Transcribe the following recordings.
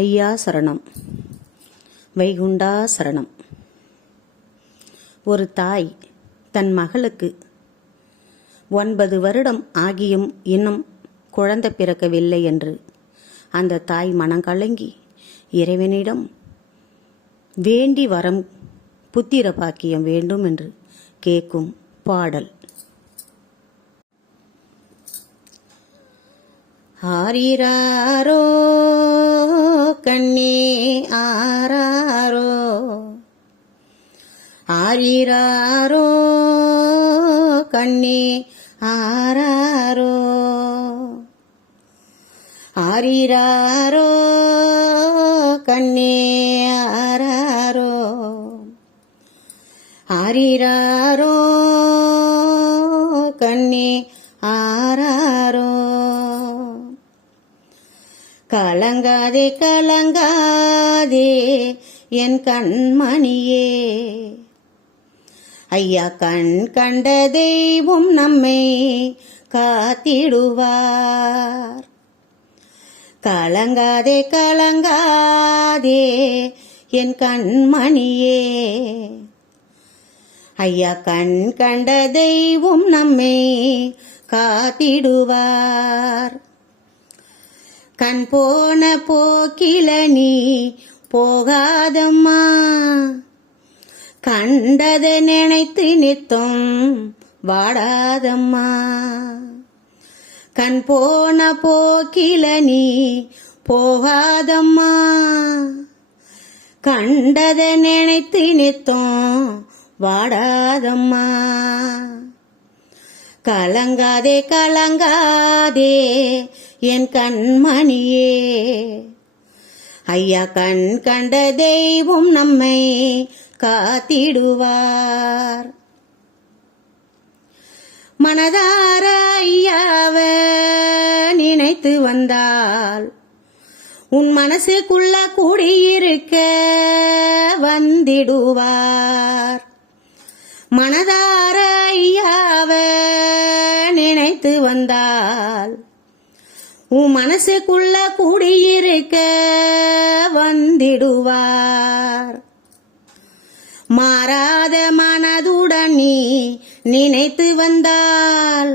ஐயா சரணம், வைகுண்டா சரணம். ஒரு தாய் தன் மகளுக்கு 9 வருடம் ஆகியும் இன்னும் குழந்தை பிறக்கவில்லை என்று அந்த தாய் மனங்கலங்கி இறைவனிடம் வேண்டி வரம் புத்திர பாக்கியம் வேண்டும் என்று கேட்கும் பாடல். ஆரிராரோ கண்ணே ஆராரோ, ஆரிராரோ கண்ணே ஆராரோ, ஆரிராரோ கண்ணே ஆராரோ, ஆரிராரோ கண்ணே ஆராரோ. கலங்காதே கலங்காதே என் கண்மணியே, ஐயா கண் கண்ட தெய்வம் நம்மை காத்திடுவார். கலங்காதே கலங்காதே என் கண்மணியே, ஐயா கண் கண்ட தெய்வம் நம்மை காத்திடுவார். கண் போன போக்கில நீ போகாதம்மா, கண்டதை நினைத்து நித்தம் வாடாதம்மா. கண் போன போக்கில நீ போகாதம்மா, கண்டதை நினைத்து நித்தம் வாடாதம்மா. கலங்காதே கலங்காதே என் கண்மணியே, ஐயா கண் கண்ட தெய்வம் நம்மை காத்திடுவார். மனதார ஐயாவ நினைத்து வந்தால் உன் மனசுக்குள்ள கூடியிருக்க வந்திடுவார். மனதார ஐயாவ நினைத்து வந்தால் உன் மனசுக்குள்ள கூடியிருக்க வந்திடுவார். மாறாத மனதுடன் நீ நினைத்து வந்தால்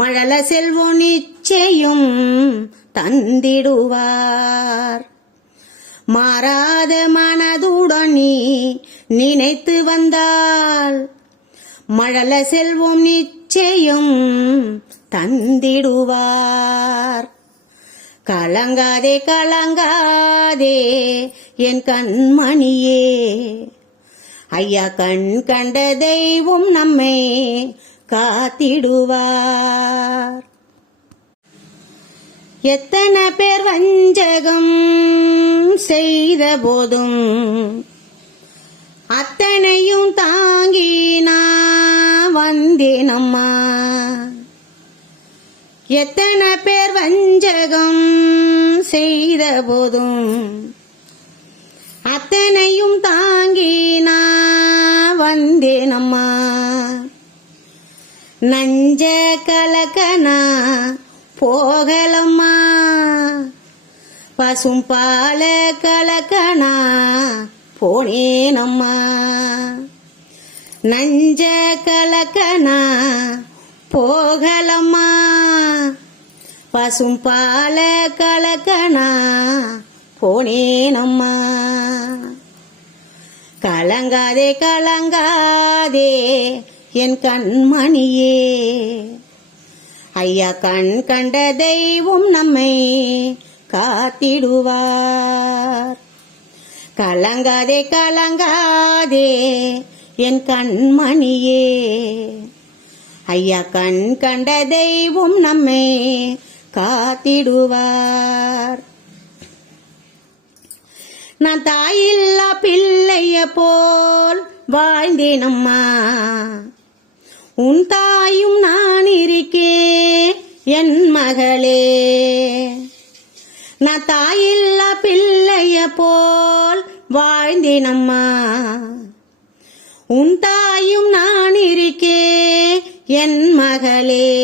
மழல செல்வம் நிச்சயம் தந்திடுவார். மாறாத மனதுடன் நீ நினைத்து வந்தால் மழல செல்வம் நிச்சயம் தந்திடுவார். கலங்காதே கலங்காதே என் கண்மணியே, ஐயா கண் கண்ட தெய்வம் நம்மை காத்திடுவார். எத்தனை பேர் வஞ்சகம் செய்த போதும் அத்தனையும் தாங்கி நான் வந்தேனம்மா. எத்தனை பேர் வஞ்சகம் செய்த போதும் அத்தனையும் தாங்கி நான் வந்தேனம்மா. நஞ்ச கலக்கனா போகலம்மா, பசும் பால கலக்கனா போனேனம்மா. நஞ்ச கலக்கனா போகலம்மா, பசும் பால கலக்கனா போனேனம்மா. கலங்காதே கலங்காதே என் கண்மணியே, ஐயா கண் கண்ட தெய்வம் நம்மை காத்திடுவார். கலங்காதே கலங்காதே என் கண்மணியே, ஐயா கண் கண்ட தெய்வம் நம்மை காத்திடுவார். நான் தாயில்லா பிள்ளைய போல் வாழ்ந்தேனம்மா, உன் தாயும் நான் இருக்கேன் என் மகளே. நான் தாயில்லா பிள்ளைய போல் வாழ்ந்தேனம்மா, உன் தாயும் நான் இருக்கேன் என் மகளே.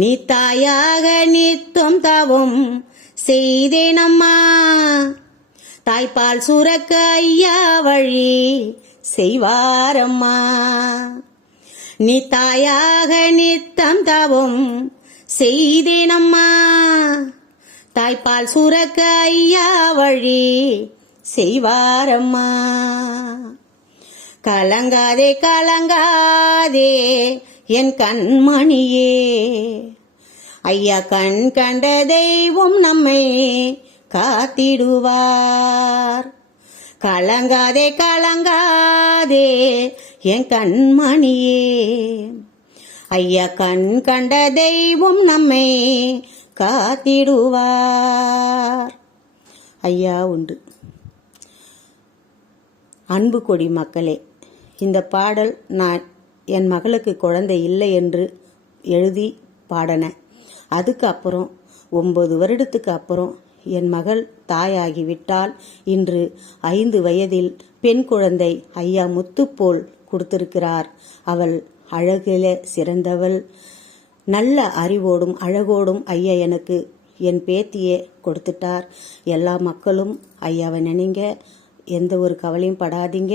நீ தாயாக நித்தம் தவம் செய்தேனம்மா. தாய்ப்பால் சுரக்க ஐயா வழி செய்வாரம்மா. நீ தாயாக நித்தம் தவம் செய்தேனம்மா. தாய்ப்பால் சுரக்க ஐயா வழி செய்வாரம்மா. கலங்காதே கலங்காதே என் கண்மணியே, ஐயா கண் கண்ட தெய்வம் நம்மை காத்திடுவார். கலங்காதே கலங்காதே என் கண்மணியே, ஐயா கண் கண்ட தெய்வம் நம்மை காத்திடுவார். ஐயா உண்டு. அன்பு கொடி மக்களே, இந்த பாடல் நான் என் மகளுக்கு குழந்தை இல்லை என்று எழுதி பாடினேன். அதுக்கு அப்புறம் 9 வருடத்துக்கு அப்புறம் என் மகள் தாயாகிவிட்டால். இன்று 5 வயதில் பெண் குழந்தை ஐயா முத்துப்போல் கொடுத்திருக்கிறார். அவள் அழகிலே சிறந்தவள். நல்ல அறிவோடும் அழகோடும் ஐயா எனக்கு என் பேத்தியே கொடுத்துட்டார். எல்லா மக்களும் ஐயாவை நினைங்க, எந்த ஒரு கவலையும் படாதீங்க.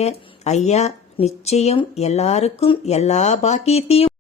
ஐயா நிச்சயம் எல்லாருக்கும் எல்லா பாக்கியத்தையும்